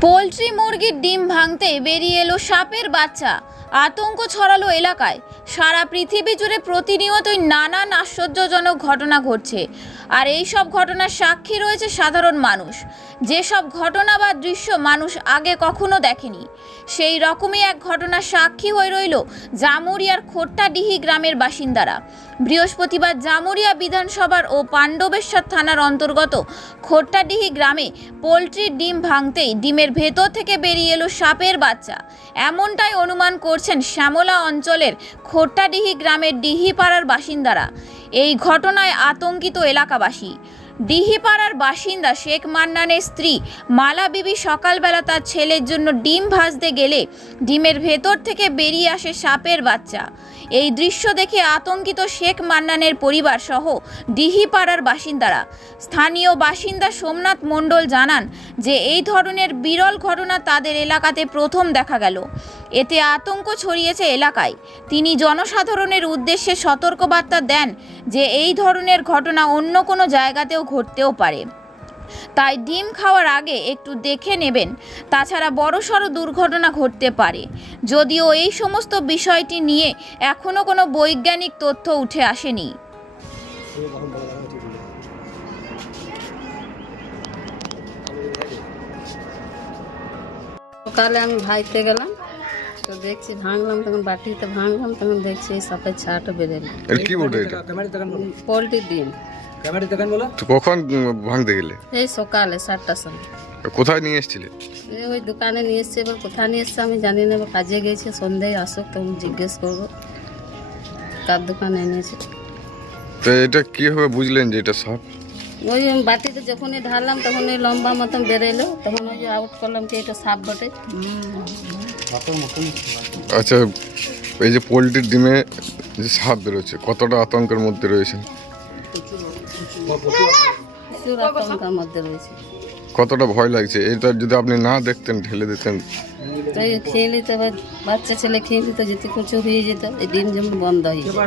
Poultry মুরগির ডিম ভাঙতে বেরিয়ে এলো সাপের বাচ্চা। আতঙ্ক ছড়ালো এলাকায়। সারা পৃথিবী জুড়ে প্রতিনিয়তই নানান আশ্চর্যজনক ঘটনা ঘটছে। আর এই সব ঘটনার সাক্ষী রয়েছে সাধারণ মানুষ। যেসব ঘটনা বা দৃশ্য মানুষ আগে কখনো দেখেনি, সেই রকমই এক ঘটনার সাক্ষী হয়ে রইল জামুরিয়ার খোট্টাডিহি গ্রামের বাসিন্দারা। বৃহস্পতিবার জামুরিয়া বিধানসভার ও পাণ্ডবেশ্বর থানার অন্তর্গত খোট্টাডিহি গ্রামে পোলট্রির ডিম ভাঙতেই ডিমের ভেতর থেকে বেরিয়ে এলো সাপের বাচ্চা। এমনটাই অনুমান করছেন শ্যামলা অঞ্চলের খোট্টাডিহি গ্রামের ডিহিপাড়ার বাসিন্দারা। এই ঘটনায় আতঙ্কিত এলাকাবাসী। ডিহিপাড়ার বাসিন্দা শেখ মান্নানের স্ত্রী। মালা বিবি সকালবেলা তার ছেলের জন্য ডিম ভাজতে গেলে ডিমের ভেতর থেকে বেরিয়ে আসে সাপের বাচ্চা। এই দৃশ্য দেখে আতঙ্কিত শেখ মান্নানের পরিবার সহ ডিহিপাড়ার বাসিন্দারা। স্থানীয় বাসিন্দা সোমনাথ মণ্ডল জানান যে, এই ধরনের বিরল ঘটনা তাদের এলাকাতে প্রথম দেখা গেল। এতে আতঙ্ক ছড়িয়েছে এলাকায়। তিনি জনসাধারণের উদ্দেশ্যে সতর্কবার্তা দেন যে এই ধরনের ঘটনা অন্য কোনো জায়গাতেও ঘটতেও পারে। তাই ডিম খাওয়ার আগে একটু দেখে নেবেন। তাছাড়া বড়সড় দুর্ঘটনা ঘটতে পারে। যদিও এই সমস্ত বিষয়টি নিয়ে এখনও কোনো বৈজ্ঞানিক তথ্য উঠে আসেনি। সকালে আমি ভাইতে গেলাম। তো দেখছি ভাঙলাম তখন বাটিতে ভাঙলাম তখন দেখছি এই সাপের ছাটা বেরোলো এটা কি বলতে এটা? পোলট্রির ডিম। তো কখন ভাঙতে গেলে? এই সকালে সাতটার সময়। কোথায় নিয়ে এসেছিলে? এই ওই দোকানে নিয়ে এসছে এবার কোথায় নিয়ে এসছে আমি জানি না এবার কাজে গেছে সন্ধ্যায় আসুক তখন জিজ্ঞেস করব। কার দোকানে এনেছে? তো এটা কীভাবে বুঝলেন যে এটা সাপ? ওই আমি বাটিতে যখনই ঢাললাম তখন ওই লম্বা মতন বেরোলো। তখন ওই যে আউট করলাম কি এটা সাপ বটে। আচ্ছা এই যে পোলট্রির ডিমে যে সাপ বেরোচ্ছে কতটা আতঙ্কের মধ্যে রয়েছেন প্রচুর আতঙ্কের মধ্যে রয়েছে। কতটা ভয় লাগছে? এটা যদি আপনি না দেখতেন ঢেলে দিতেন। তো এই খেয়ে নিতে বাচ্চা ছেলে খেয়ে নিতে যেতে কুচু হয়ে যেত এই ডিম যেমন বন্ধ হয়ে যেত।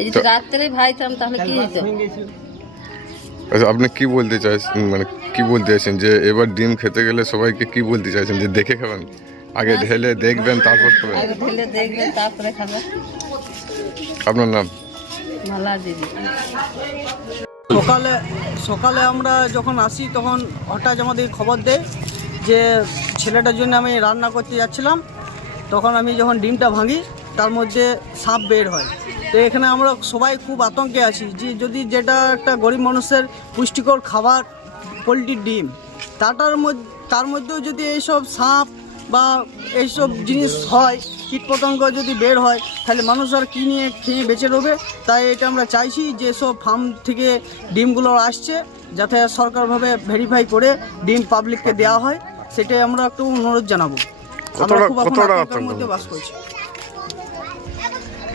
এই যদি রাত্রে ভাইতাম তাহলে কি হতো আচ্ছা আপনি কি বলতে চাইছেন মানে কি বলতে চাইছেন যে এবার ডিম খেতে গেলে সবাইকে কি বলতে চাইছেন যে দেখে খাবেন? আগে ঢেলে দেখবেন তারপর খাবেন। আগে ঢেলে দেখবেন তারপরে খাবে আপনার নাম? দিদি। সকালে সকালে আমরা যখন আসি তখন হঠাৎ আমাদের খবর দেয় যে ছেলেটার জন্য আমি রান্না করতে যাচ্ছিলাম। তখন আমি যখন ডিমটা ভাঙি তার মধ্যে সাপ বের হয়। তো এখানে আমরা সবাই খুব আতঙ্কে আছি যে যদি যেটা একটা গরিব মানুষের পুষ্টিকর খাবার পোলট্রির ডিম তাটার মধ্যে তার মধ্যেও যদি এইসব সাপ বা এইসব জিনিস হয় কীটপতঙ্গ যদি বের হয় তাহলে মানুষ আর কী নিয়ে খেয়ে বেঁচে রবে? তাই এটা আমরা চাইছি যে সব ফার্ম থেকে ডিমগুলো আসছে যাতে সরকারভাবে ভেরিফাই করে ডিম পাবলিককে দেওয়া হয়। সেটাই আমরা একটু অনুরোধ জানাব। আমরা খুব এখন আতঙ্ক? মধ্যে বাস করছি।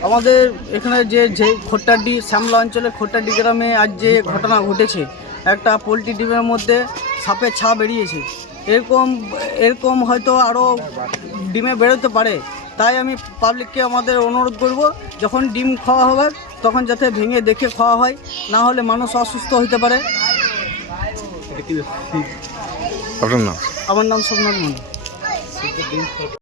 আমাদের এখানে যে যে খোট্টাডি শ্যামলা অঞ্চলে খোট্টাডি গ্রামে আজ যে ঘটনা ঘটেছে একটা পোলট্রি ডিমের মধ্যে সাপের ছা বেরিয়েছে। এরকম এরকম হয়তো আরও ডিমে বেরোতে পারে। তাই আমি পাবলিককে আমাদের অনুরোধ করব যখন ডিম খাওয়া হবে তখন যাতে ভেঙে দেখে খাওয়া হয় না হলে মানুষ অসুস্থ হতে পারে। আপনার নাম? আমার নাম সোমনাথ মন্ডল